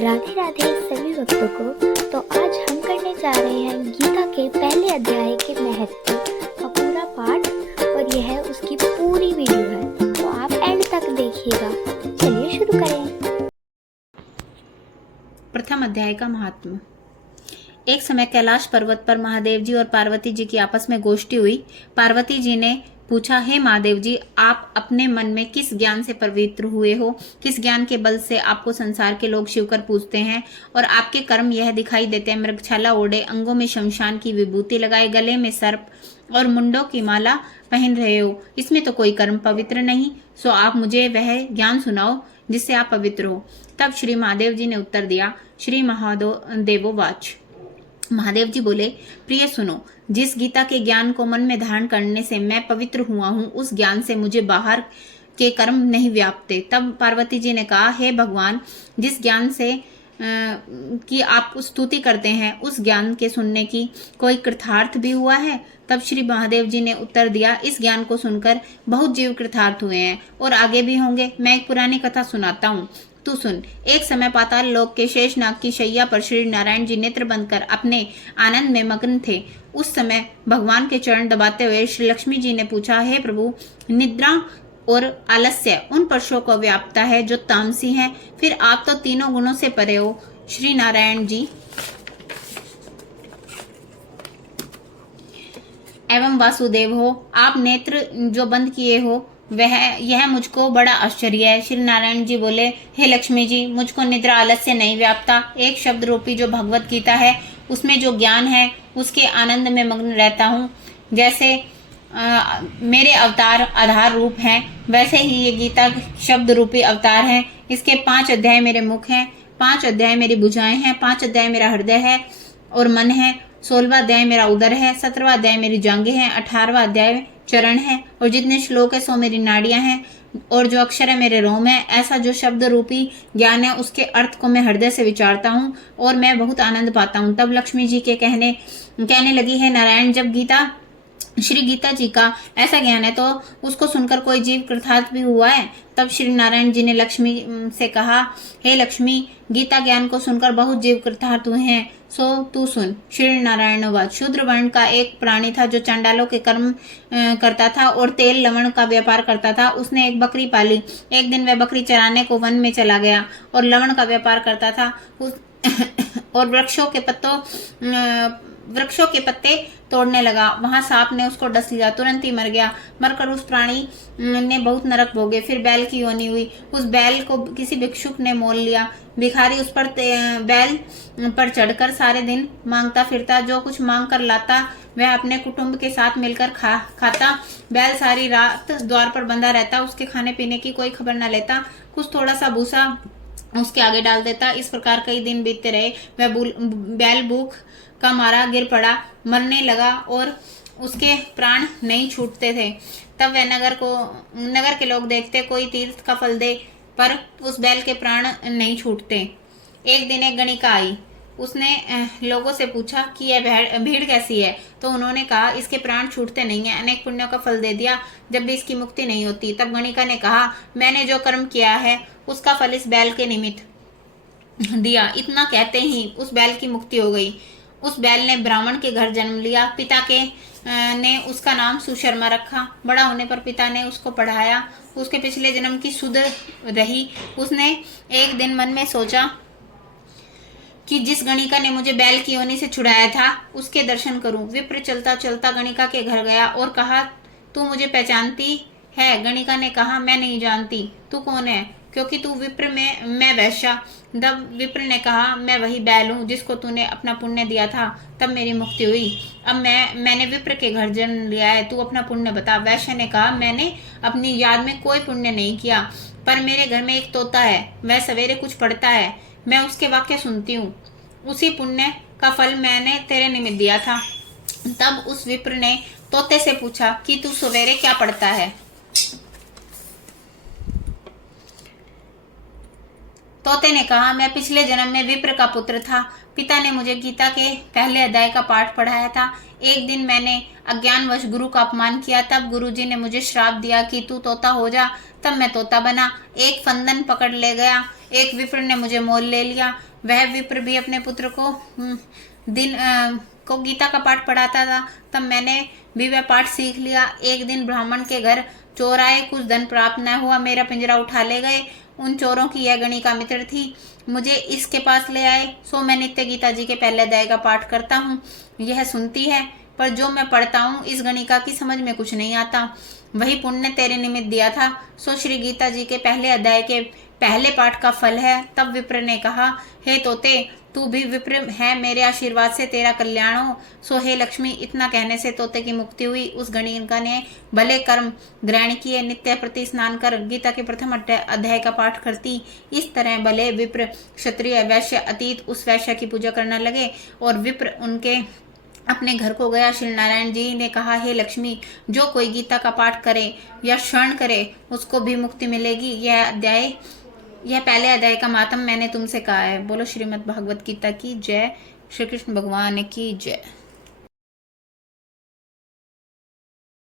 राधे राधे सभी भक्तों को। तो आज हम करने जा रहे हैं गीता के पहले अध्याय के महत्व का पूरा पाठ, और यह उसकी पूरी वीडियो है, तो आप एंड तक देखिएगा। चलिए शुरू करें। प्रथम अध्याय का महात्म। एक समय कैलाश पर्वत पर महादेव जी और पार्वती जी की आपस में गोष्ठी हुई। पार्वती जी ने पूछा, हे महादेव जी, आप अपने मन में किस ज्ञान से पवित्र हुए हो? किस ज्ञान के बल से आपको संसार के लोग शिवकर पूजते हैं और आपके कर्म यह दिखाई देते हैं? मृगछाला ओढ़े, अंगों में शमशान की विभूति लगाए, गले में सर्प और मुंडों की माला पहन रहे हो, इसमें तो कोई कर्म पवित्र नहीं। सो आप मुझे वह ज्ञान सुनाओ जिससे आप पवित्र हो। तब श्री महादेव जी ने उत्तर दिया। श्री महादेवोवाच। महादेव जी बोले, प्रिय सुनो, जिस गीता के ज्ञान को मन में धारण करने से मैं पवित्र हुआ हूँ, उस ज्ञान से मुझे बाहर के कर्म नहीं व्यापते। तब पार्वती जी ने कहा, हे भगवान, जिस ज्ञान से कि आप स्तुति करते हैं, उस ज्ञान के सुनने की कोई कृतार्थ भी हुआ है? तब श्री महादेव जी ने उत्तर दिया, इस ज्ञान को सुनकर बहुत जीव कृतार्थ हुए हैं और आगे भी होंगे। मैं एक पुरानी कथा सुनाता हूँ, तू सुन। एक समय पाताल लोक के शेषनाग की शैया पर श्री नारायण जी नेत्र बंद कर अपने आनंद में मग्न थे। उस समय भगवान के चरण दबाते हुए श्री लक्ष्मी जी ने पूछा, हे प्रभु, निद्रा और आलस्य उन पुरुषों को व्यापता है जो तामसी हैं, फिर आप तो तीनों गुणों से परे हो। श्री नारायण जी एवं वासुदेव हो, आप नेत्र जो बंद किए हो यह मुझको बड़ा आश्चर्य है। श्री नारायण जी बोले, हे लक्ष्मी जी, मुझको निद्रा आलस्य नहीं व्यापता। एक शब्द रूपी जो भगवत गीता है, उसमें जो ज्ञान है, उसके आनंद में मग्न रहता हूँ। जैसे मेरे अवतार आधार रूप हैं, वैसे ही ये गीता शब्द रूपी अवतार है। इसके 5 अध्याय मेरे मुख हैं, 5 अध्याय मेरी भुजाएं हैं, 5 अध्याय मेरा हृदय है और मन है, 16वां अध्याय मेरा उदर है, 17वां अध्याय मेरी जांघें हैं, 18वां अध्याय चरण है, और जितने श्लोक है सो मेरी नाड़ियां हैं, और जो अक्षर है मेरे रोम है। ऐसा जो शब्द रूपी ज्ञान है, उसके अर्थ को मैं हृदय से विचारता हूँ और मैं बहुत आनंद पाता हूँ। तब लक्ष्मी जी के कहने लगी, है नारायण, जब श्री गीता जी का ऐसा ज्ञान है तो उसको सुनकर कोई जीव कृतार्थ भी हुआ है? तब श्री नारायण जी ने लक्ष्मी से कहा, हे लक्ष्मी, गीता ज्ञान को सुनकर बहुत जीव कृतार्थ हुए हैं, सो तू सुन। श्री नारायण वाच। शूद्र वर्ण का एक प्राणी था जो चंडालों के कर्म करता था और तेल लवण का व्यापार करता था। उसने एक बकरी पाली। एक दिन वह बकरी चराने को वन में चला गया और लवण का व्यापार करता था और वृक्षों के पत्ते तोड़ने लगा। वहां सांप ने उसको डस लिया, तुरंत ही मर गया। मरकर उस प्राणी ने बहुत नरक भोगे। फिर बैल की योनि हुई। उस बैल को किसी भिक्षुक ने मोल लिया। भिखारी उस पर बैल पर चढ़कर सारे दिन मांगता फिरता। जो कुछ मांग कर लाता वह अपने कुटुंब के साथ मिलकर खाता। बैल सारी रात द्वार पर बंधा रहता, उसके खाने पीने की कोई खबर न लेता। कुछ थोड़ा सा भूसा उसके आगे डाल देता। इस प्रकार कई दिन बीतते रहे। वह बैल भूख का मारा गिर पड़ा, मरने लगा और उसके प्राण नहीं छूटते थे। तब वह नगर के लोग देखते कोई तीर्थ का फल दे, पर उस बैल के प्राण नहीं छूटते। एक दिन एक गणिका आई। उसने लोगों से पूछा कि यह भीड़ कैसी है? तो उन्होंने कहा, इसके प्राण छूटते नहीं है, अनेक पुण्यों का फल दे दिया, जब भी इसकी मुक्ति नहीं होती। तब गणिका ने कहा, मैंने जो कर्म किया है उसका फल इस बैल के निमित्त दिया। इतना कहते ही उस बैल की मुक्ति हो गई। उस बैल ने ब्राह्मण के घर जन्म लिया। पिता ने उसका नाम सुशर्मा रखा। बड़ा होने पर पिता ने उसको पढ़ाया। उसके पिछले जन्म की सुध रही। उसने एक दिन मन में सोचा कि जिस गणिका ने मुझे बैल की योनि से छुड़ाया था उसके दर्शन करूं। विप्र चलता चलता गणिका के घर गया और कहा, तू मुझे पहचानती है? गणिका ने कहा, मैं नहीं जानती। तू कौन है? क्योंकि तू विप्र में, मैं वैश्या। तब विप्र ने कहा, मैं वही बैल हूँ जिसको तूने अपना पुण्य दिया था, तब मेरी मुक्ति हुई। अब मैंने विप्र के घर जन्म लिया है, तू अपना पुण्य बता। वैश्य ने कहा, मैंने अपनी याद में कोई पुण्य नहीं किया, पर मेरे घर में एक तोता है, वह सवेरे कुछ पढ़ता है, मैं उसके वाक्य सुनती हूँ। उसी पुण्य का फल मैंने तेरे निमित्त दिया था। तब उस विप्र ने तोते से पूछा कि तू सवेरे क्या पढ़ता है? तोते ने कहा, मैं पिछले जन्म में विप्र का पुत्र था। पिता ने मुझे गीता के पहले अध्याय का पाठ पढ़ाया था। एक दिन मैंने अज्ञानवश गुरु का अपमान किया, तब गुरुजी ने मुझे श्राप दिया कि तू तोता हो जा। तब मैं तोता बना, एक फंदन पकड़ ले गया। एक विप्र ने मुझे मोल ले लिया। वह विप्र भी अपने पुत्र को गीता का पाठ पढ़ाता था। तब मैंने भी वह पाठ सीख लिया। एक दिन ब्राह्मण के घर चोर आए, कुछ धन प्राप्त न हुआ, मेरा पिंजरा उठा ले गए। उन चोरों की यह गणिका मित्र थी, मुझे इसके पास ले आए। सो मैं नित्य गीता जी के पहले अध्याय का पाठ करता हूँ। यह सुनती है, पर जो मैं पढ़ता हूँ इस गणिका की समझ में कुछ नहीं आता। वही पुण्य तेरे निमित्त दिया था, सो श्री गीता जी के पहले अध्याय के पहले पाठ का फल है। तब विप्र ने कहा, हे तोते, तू भी विप्र है, मेरे आशीर्वाद से तेरा कल्याण हो। सो हे लक्ष्मी। इतना कहने से तोते की मुक्ति हुई। उस गणिका ने भले कर्म ग्रहण किए, नित्य प्रति स्नान कर गीता के प्रथम अध्याय का पाठ करती। इस तरह भले विप्र क्षत्रिय वैश्य अतीत उस वैश्य की पूजा करने लगे और विप्र उनके अपने घर को गया। श्री नारायण जी ने कहा, हे लक्ष्मी, जो कोई गीता का पाठ करे या श्रवण करे उसको भी मुक्ति मिलेगी। यह पहले अध्याय का मातम मैंने तुमसे कहा है। बोलो श्रीमद् भागवत गीता की जय। श्री कृष्ण भगवान की जय।